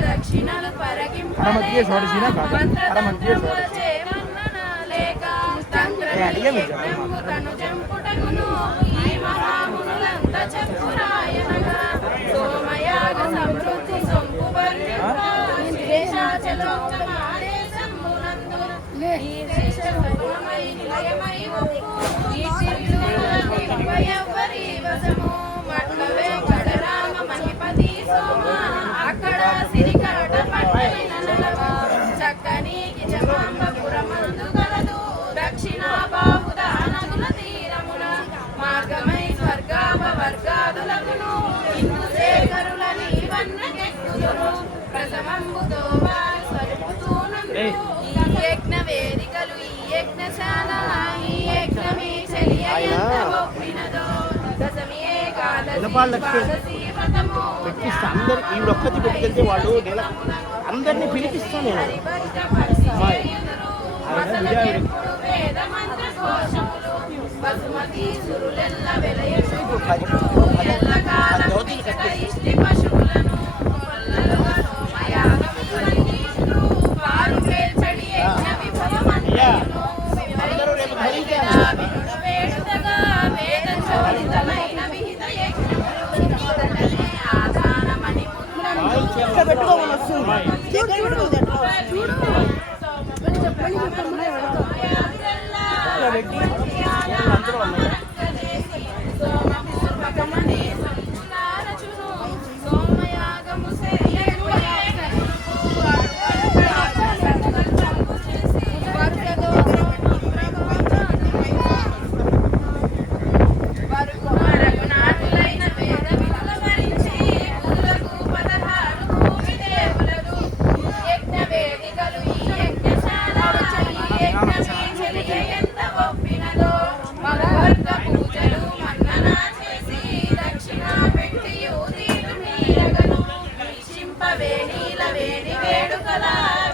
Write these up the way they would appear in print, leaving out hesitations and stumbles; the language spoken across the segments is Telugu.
దక్షిణలు పరిగింప తను జంపుటకును ఈ మహామునులంత చెప్పురాయనగా సోమయాగ సమృద్ధి సొంపు దేశాచలోకమాడే సంబునందున ఈ దేశమై నిలయమై ఎవ్వరి వశము మట్లవే కడరామ మహిపతి సోమ అక్కడ సిరికరట పట్టైన నలవ చక్కనీకి జమాంబపురమందు కలదు దక్షిణ బాహుద నదుల తీరమున మార్గమై స్వర్గాపవర్గాదులకును ఇందు శేఖరుల నీవన్నకెక్కుదురు ప్రథమంబుతో వారు సరుపుతూనుండు ఈ యజ్ఞ వేదికలు ఈ యజ్ఞశాల ఈ యజ్ఞమీ చెలియ ఎంత ఒప్పినదో దశమి ఏకాదశి వ్రతము ఒక్కటి పెట్టుకెళ్తే వాళ్ళు అందరినీ పిలిపిస్తాను బసుమతి సురులెల్ల వెలయసు ఇష్టి పశువులను వారు పేల్చడి యజ్ఞ విభవమంతయును వేడుదగా వేద చోదితమైన విహిత యజ్ఞములు ఆధానమని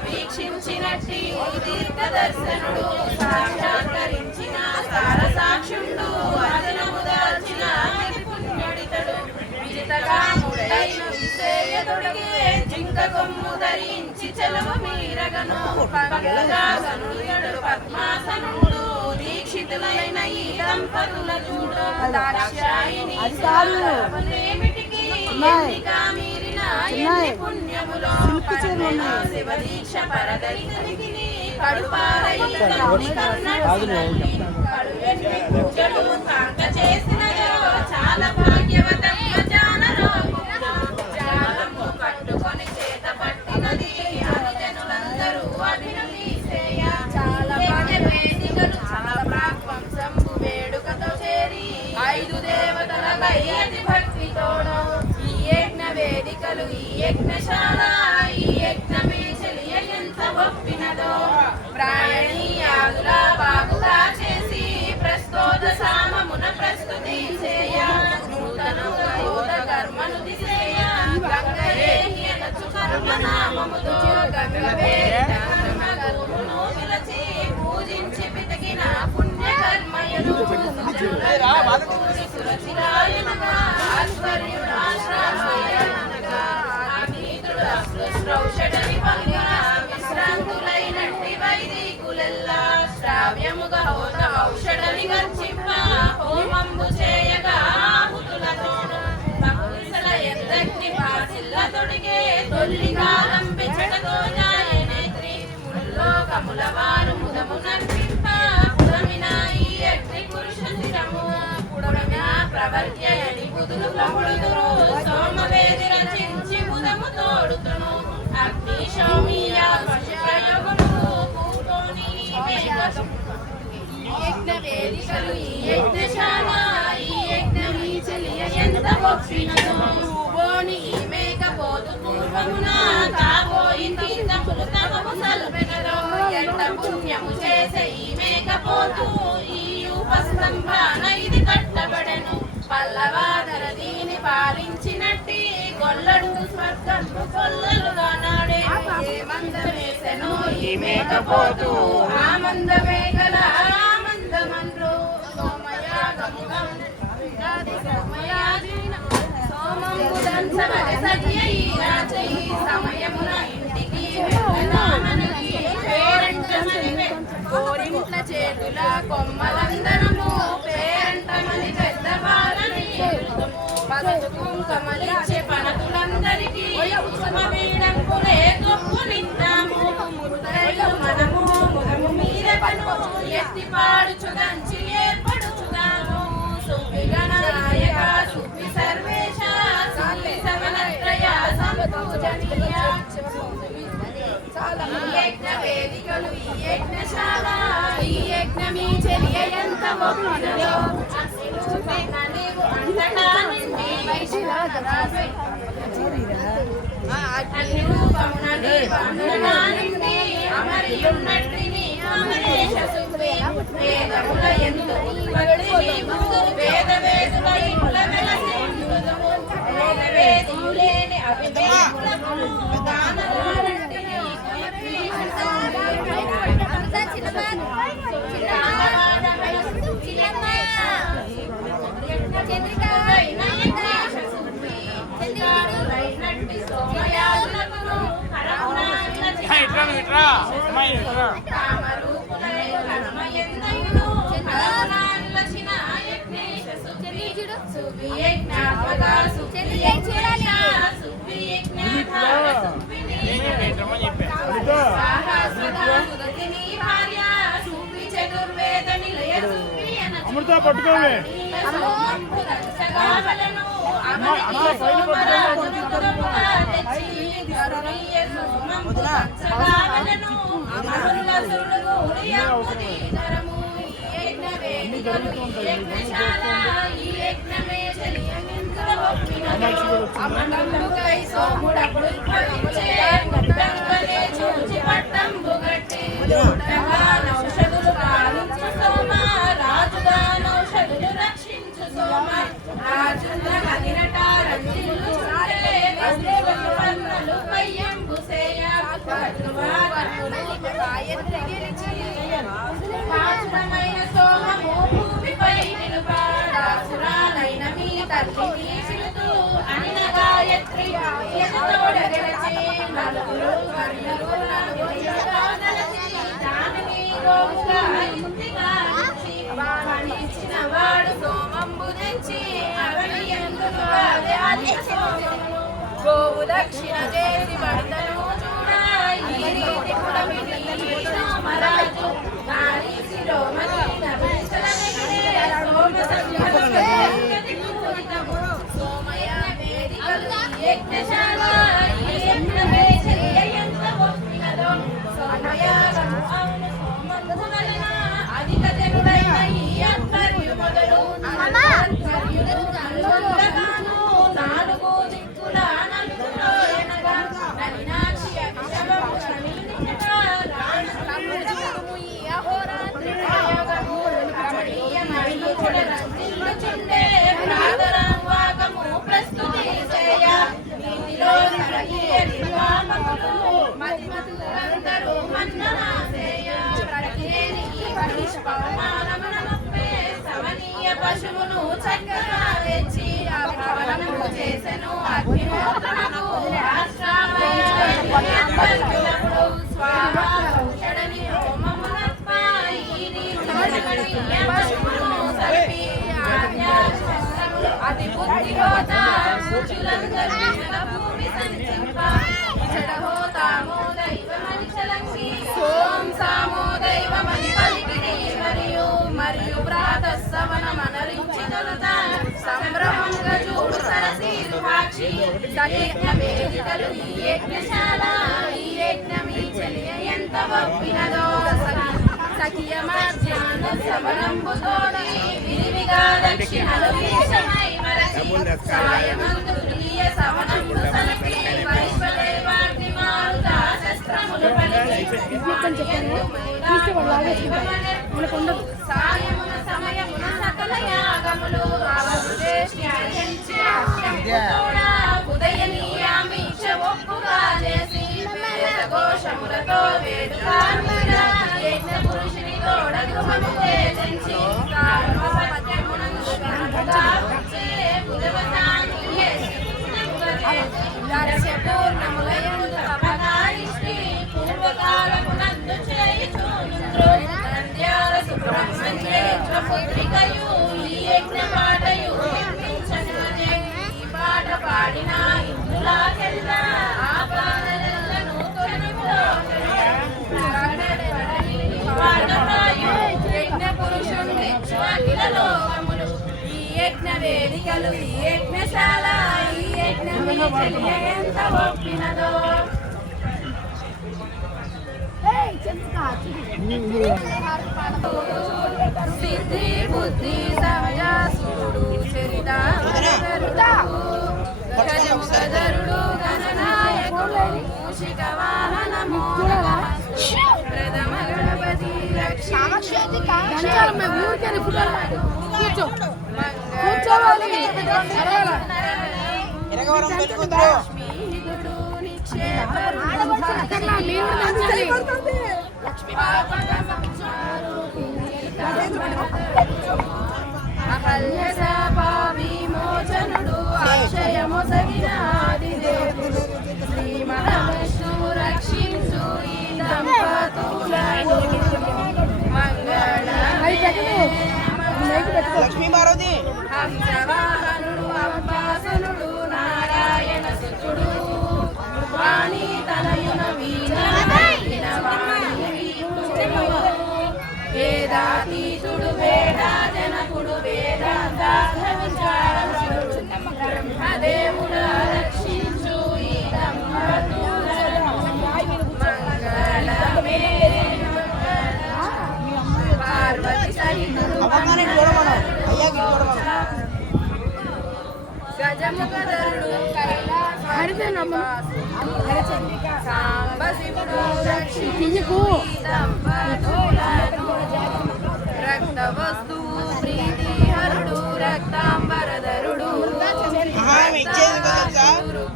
వీక్షించినట్టి దీర్ఘదర్శనుడు సాక్షాత్కరించిన సారసాక్షుండు అదనము దాల్చిన పుణ్యుడితడు విజితగా ముడైన విసేయదుడిగే జింక కొమ్ము ధరించి చెలవ మీరగను పంగలగాసనుడు పద్మాసనుడు దీక్షితులైన ఈ దంపతుల చూడ దాక్షాయిని ఏమిటికి మీరిన ఎన్ని పుణ్యములో శివ దీక్ష పరదరికి కడుపారయ్య కాంత చేసినదో చాలా భాగ్యవతమ్మ జానము కట్టుకొని చేత పట్టినది అనుజనులందరూ అభినమిసేయ చాలా వేదికలు చాలా ప్రాక్వంశంబు వేడుకతో చేరి 5 దేవతల అతి భక్తితోను ఈ యజ్ఞ వేదికలు ఈ యజ్ఞశాల ఈ యజ్ఞమే చెలియ ఎంత ఒప్పినదో ప్రాయణీయాదుల బాగుగా చేసి ప్రస్తోత సామమున ప్రస్తుతి చేయ నూతన కర్మను దిసేయ గంగయేహియనచు కర్మ నామముతో గంగవేరును పిలచి పూజించి పితికిన పుణ్య కర్మయను సురచిరాయనగా ఆశ్వర్యుడాశ్రామయనగా అగ్నితుడు అశ్రుశ్రౌషడని పలుగా విశ్రాంతులైనట్టి వైదికులెల్లా శ్రావ్యముగా హోత ఔషడని గర్చింప హోమంబు చేయగా ఆహుతులతోను భక్తుల ఎందగ్ని పాసిల్ల తొడిగే తొల్లిగా లంబించటతో జాయనేత్రి ముల్లోకముల వారు ముదము నర్పింప పుడమిన ఈ అగ్ని పురుష శిరము పుడమిన ప్రవర్త్యయని బుధులు ప్రముడుదురు సోమవేది రచించి బుధము తోడుతును అగ్ని శౌమియ ప్రయోగము కూటోని యజ్ఞ వేదికలు ఈ యజ్ఞశాల ఈ యజ్ఞమీ చెలియ ఎంత ఒప్పినదో భూని ఈ మేకపోతు పూర్వమున కాబోయి తీర్థములు తమము సల్పెనరో ఎంత పుణ్యము చేసే ఈ మేకపోతు ఈ ఉపస్తంభాన ఇది కట్టబడెను పల్లవాదర దీని పాలించినట్టి గొల్లడు స్వర్గము కొల్లలుగా నాడే ఏ మందమేసెను ఈ మేకపోతు ఆ మందమే గల ఆ మందమన్రు సోమయాగముగా సోమంబుదంచమని సఖియై రాచయి సమయమున ఇంటికి వెళ్ళనామనకి పేరంటమని కోరింట్ల చేతుల కొమ్మలందరము పేరంటమని పెద్ద బాలని పసుపు కుంకుమలిచ్చే పనతులందరికీ కుసుమ వీడంకులే గొప్పు నిందాము మనము ముఖము మీరకను ఎత్తి పాడుచుదంచి ఏర్పడుచుదాము సుబ్బి గణనాయక సుబ్బి సర్వేశ సుబ్బి సవనత్రయ సంపూజనీయ యజ్ఞ వేదికలు ఈ యజ్ఞశాల ఈ యజ్ఞమీ చెలియ ఎంత గొప్పదో నీవు అంతటా నిండి అగ్ని రూపమున నీవు అంతటా నిండి అమరియున్నట్టిని అమరేశ సుబ్బి వేదముల ఎందు భక్తి నీవు వేద వేదుల ఇండ్ల వెలసిందుదుము వేద వేదియులేని అవివేకులకు గానములంటిని అమృత పట్టుకోవే గోవు దక్షిణ చేసి భర్తను చూడా ఈ రీతి కులమిటి సోమరాజు నారీ శిరోమణి సోమయ వేదికలు యజ్ఞశాల యజ్ఞమే చెయ్య ఎంత గొప్పినదో సోమయాగము అవును సోమంబువలన అధిక జనుడైన ఈ అక్కర్యు మొదలు అక్కర్యుడు నలుగొందగాను నాలుగు దిక్కుల నలుగులో ఎనగా నలినాక్షి అభిషేకము సమీనించట రాణము ఈ అహోరాత్రి ప్రయోగము అమరీయమణి చుండే ప్రాతరాంవాకము ప్రస్తుతి చేయ నీతిలో సరగీయ నిర్వాపములు మతిమతులందరూ మన్ననా చేయ ప్రతిదేని నిష్పవమానమున నొప్పే సమనీయ పశువును చక్కగా తెచ్చి అపవనము చేసెను అగ్నిహోత్రముకు రాష్ట్రామయుడు స్వాహ ఔషధని హోమమునప్ప ఈ నీతి పశువును సర్పి ఆజ్ఞాశస్త్రములు అతి బుద్ధిహోత శుచులందరూ భూమి సంచింప జడహోతామో దైవమని చలంగి సోం సామో దైవమని పలికిడి మరియు ప్రాతస్సవన మనరించి తొలుత సంభ్రమంగా చూడు సరసీరు సాక్షి సయజ్ఞ వేదికలు ఈ యజ్ఞశాల ఈ యజ్ఞమీ చెలియ ఎంత ఒప్పినదో సఖియ మధ్యాహ్న సవరంబుతోడి విరివిగా దక్షిణలు వీక్షమై మరచి సాయమందు తృతీయ సవనంబు సలిపి వైశ్వదేవాగ్ని మారుత శస్త్రములు పలికి సాయమున సమయమున సకల యాగములు అవృదేష్టి అర్చించి అక్షంపుతోడా ఉదయనీయామీక్ష ఒప్పుగా చేసి వేద ఘోషములతో వేడుకారుగా యజ్ఞ పురుషుని తోడ గృహము తేజించి కారుణ సత్యమునందు దర్శపూర్ణములయందు తపగాయిష్టి పూర్వకాలమునందు చేయుచుండ్రు నంద్యాల సుబ్రహ్మణ్యేశ్వర పుత్రికయు ఈ యజ్ఞ పాటయు నిర్మించగానే ఈ పాట పాడిన ఇందులాకెల్లా ఆపాదనలను తొలగిలో యజ్ఞ పురుషుని అఖిలలో ఈ యజ్ఞ వేదికలు ఈ యజ్ఞశాల ఈ యజ్ఞం ఎంత ఒప్పినదో సిద్ధి బుద్ధి సహజాసుడు చరిత గజముఖధరుడు గణనాయకుడు మూషిక వాహన ప్రథమ గణపతి విమోచనుడు అక్షయము సగిన ఆదిదేవుడు శ్రీ మహావిష్ణువు రక్షించు ఈ దంపతులను లక్ష్మీ పార్వతి హంసవాహనుడు అంబాసనుడు నారాయణ సుతుడు వాణి తనయున వీణ వేదాతీతుడు వేదా జనకుడు వేదాంతార్థ విచారకుడు బ్రహ్మదేవుడు రక్షించు ఈ దంపతులను మంగళమే పార్వతి సహితుడు గజముఖధరుడు సాంబ శివుడు రక్షించు దంపతులను రక్త వస్తువు ప్రీతిహరుడు రక్తాంబరధరుడు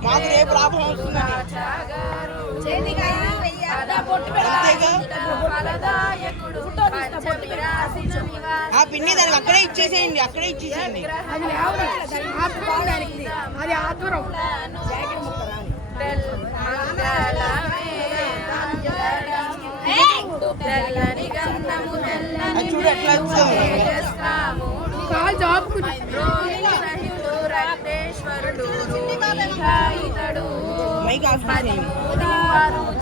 మాకు రేపు లాభం వస్తుందని ఆ పిన్ని దానికి అక్కడే ఇచ్చేసేయండి అది ఆతురం తెల్లని గంధము చూడు ఎట్లా కాలు జాపుకుని రక్తేశ్వరుడు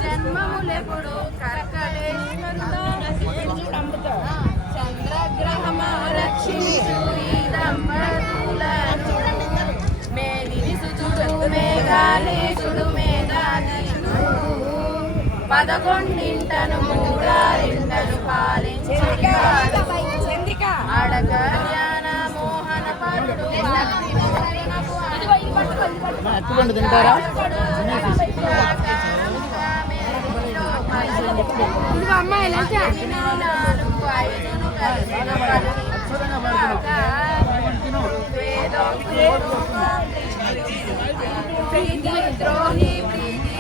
జన్మములెప్పుడు చంద్రగ్రహమా రక్షించు ఈ దంపతులను మేలిని సుచుడు మేఘాలేశుడు మేధాధీశుడు 11 మూడారింటను పాలించంద్రిక అడక జ్ఞాన మోహన పరుడు తింటారా అమ్మాయి ప్రీతి ద్రోహి ప్రీతి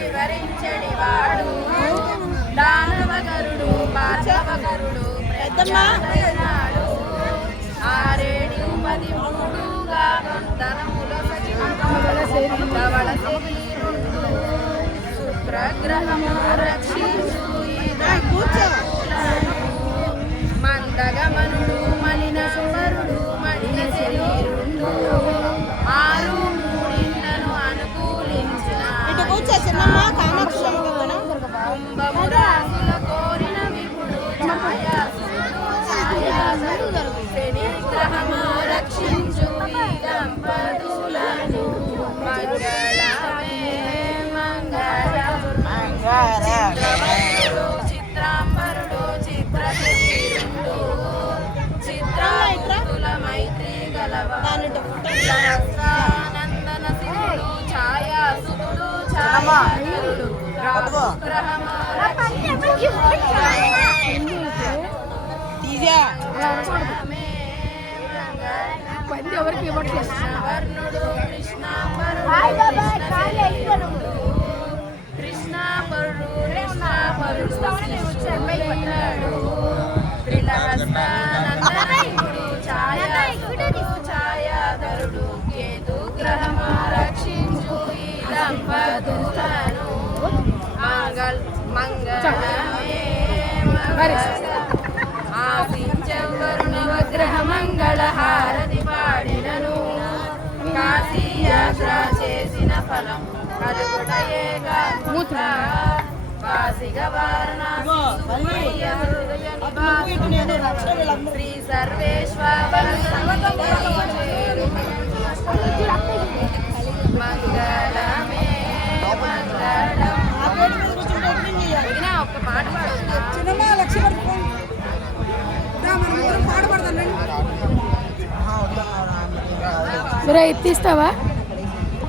వివరించడి వాడు దానవగరుడు భార్గవగరుడు ప్రజాడు 6-13గా తరముల ధవళ శుక్రగ్రహము రక్షించు మందగమనుడు మలినాంబరుడు మణిన శరీరుడు 6-3 అనుకూలించిన కుంభమురాసుల కోరిన విపుడు శనిగ్రహము రక్షించు ఈ దంపతులను మంగళమే మంగళ చిత్రాంబరుడు చిత్ర శరీరుడు చిత్రాల మైత్రి గలవానందన శివుడు ఛాయాసుడు ఛాయాసుడు గ్రహము ఎవరికి ఇవ్వట్లేదు కృష్ణవర్ణుడు కృష్ణాంబరుడు కృష్ణాపరుడు వరుడు శిశువైనాడు. త్రిలహస్తానందనయుడు ఛాయాధరుడు కేతు గ్రహము రక్షించు ఈ దంపతులను మంగళమే ఆశించవరుణ వగ్రహ మంగళ హారతి పాడినను కాశీ యాత్ర చేసిన ఫలం కలుగుటయేగా కాశీగ వారణాసి సుమయ్య హృదయ నివాసం శ్రీ సర్వేశ్వర మంగళమే మంగళం. ఒక్క పాట పాడు. సరే ఎత్తిస్తావా?